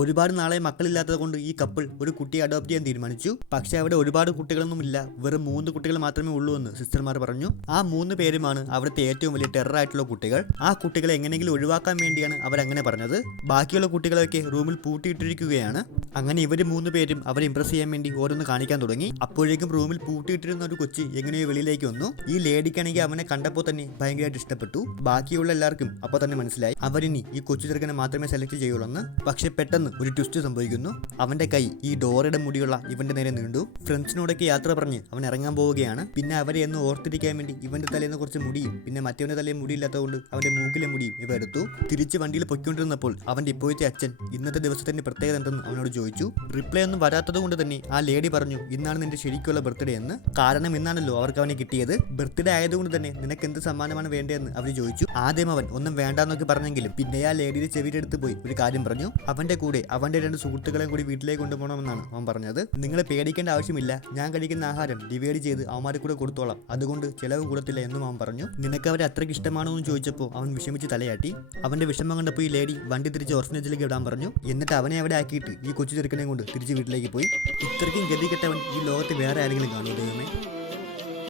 ഒരുപാട് നാളെ മക്കളില്ലാത്തത് കൊണ്ട് ഈ കപ്പിൾ ഒരു കുട്ടിയെ അഡോപ്റ്റ് ചെയ്യാൻ തീരുമാനിച്ചു. പക്ഷേ അവിടെ ഒരുപാട് കുട്ടികളൊന്നുമില്ല, വെറും 3 കുട്ടികൾ മാത്രമേ ഉള്ളൂ എന്ന് സിസ്റ്റർമാർ പറഞ്ഞു. ആ 3 പേരുമാണ് അവിടുത്തെ ഏറ്റവും വലിയ ടെറർ ആയിട്ടുള്ള കുട്ടികൾ. ആ കുട്ടികളെ എങ്ങനെയെങ്കിലും ഒഴിവാക്കാൻ വേണ്ടിയാണ് അവരങ്ങനെ പറഞ്ഞത്. ബാക്കിയുള്ള കുട്ടികളൊക്കെ റൂമിൽ പൂട്ടിയിട്ടിരിക്കുകയാണ്. അങ്ങനെ ഇവർ 3 പേരും അവരെ ഇംപ്രസ് ചെയ്യാൻ വേണ്ടി ഓരോന്ന് കാണിക്കാൻ തുടങ്ങി. അപ്പോഴേക്കും റൂമിൽ പൂട്ടിയിട്ടിരുന്ന ഒരു കൊച്ചി എങ്ങനെയോ വെളിയിലേക്ക് വന്നു. ഈ ലേഡിക്കാണെങ്കിൽ അവനെ കണ്ടപ്പോൾ തന്നെ ഭയങ്കരമായിട്ട് ഇഷ്ടപ്പെട്ടു. ബാക്കിയുള്ള എല്ലാവർക്കും അപ്പോൾ തന്നെ മനസ്സിലായി അവരിനി ഈ കൊച്ചു ചെറുക്കനെ മാത്രമേ സെലക്ട് ചെയ്യുള്ളൂ എന്ന്. പക്ഷെ പെട്ടെന്ന് ഒരു ട്വിസ്റ്റ് സംഭവിക്കുന്നു. അവന്റെ കൈ ഈ ഡോറയുടെ മുടിയുള്ള ഇവന്റെ നേരെ നീണ്ടു. ഫ്രണ്ട്സിനോടൊക്കെ യാത്ര പറഞ്ഞ് അവൻ ഇറങ്ങാൻ പോവുകയാണ്. പിന്നെ അവരെ എന്ന് ഓർത്തിരിക്കാൻ വേണ്ടി ഇവന്റെ തലേന്ന് കുറച്ച് മുടിയും പിന്നെ മറ്റവന്റെ തലയിൽ മുടിയില്ലാത്തതുകൊണ്ട് അവന്റെ മൂക്കിലെ മുടിയും ഇവ എടുത്തു. തിരിച്ച് വണ്ടിയിൽ പൊയ്ക്കൊണ്ടിരുന്നപ്പോൾ അവന്റെ ഇപ്പോഴത്തെ അച്ഛൻ ഇന്നത്തെ ദിവസത്തിന്റെ പ്രത്യേകത എന്തെന്ന് അവനോട് ചോദിച്ചു. റിപ്ലൈ ഒന്നും വരാത്തത് കൊണ്ട് തന്നെ ആ ലേഡി പറഞ്ഞു, ഇന്നാണ് നിന്റെ ശരിക്കുള്ള ബർത്ത്ഡേ എന്ന്. കാരണം ഇന്നാണല്ലോ അവർക്ക് അവനെ കിട്ടിയത്. ബർത്ത്ഡേ ആയതുകൊണ്ട് തന്നെ നിനക്ക് എന്ത് സമ്മാനമാണ് വേണ്ടതെന്ന് അവർ ചോദിച്ചു. ആദ്യം അവൻ ഒന്നും വേണ്ടാന്നൊക്കെ പറഞ്ഞെങ്കിലും പിന്നെ ആ ലേഡിയുടെ ചെവിയുടെ അടുത്ത് പോയി ഒരു കാര്യം പറഞ്ഞു. അവന്റെ കൂടെ അവന്റെ 2 സുഹൃത്തുക്കളെയും കൂടി വീട്ടിലേക്ക് കൊണ്ടുപോകണമെന്നാണ് അവൻ പറഞ്ഞത്. നിങ്ങൾ പേടിക്കേണ്ട ആവശ്യമില്ല, ഞാൻ കഴിക്കുന്ന ആഹാരം ഡിവൈഡ് ചെയ്ത് അവന്മാരെ കൂടെ കൊടുത്തോളാം, അതുകൊണ്ട് ചിലവ് കൂടത്തില്ല എന്നും അവൻ പറഞ്ഞു. നിനക്ക് അവരെ അത്രയ്ക്ക് ഇഷ്ടമാണോ എന്ന് ചോദിച്ചപ്പോൾ അവൻ വിഷമിച്ച് തലയാട്ടി. അവന്റെ വിഷമം കണ്ടപ്പോൾ ഈ ലേഡി വണ്ടി തിരിച്ച് ഓർഫനേജിലേക്ക് വിടാൻ പറഞ്ഞു. എന്നിട്ട് അവനെ അവിടെ ആക്കിയിട്ട് ഈ കൊച്ചു ചെറുക്കനെ കൊണ്ട് തിരിച്ച് വീട്ടിലേക്ക് പോയി. ഇത്രയ്ക്കും ഗതി കെട്ടവൻ ഈ ലോകത്ത് വേറെ ആരെങ്കിലും കാണുമോ ദൈവമേ?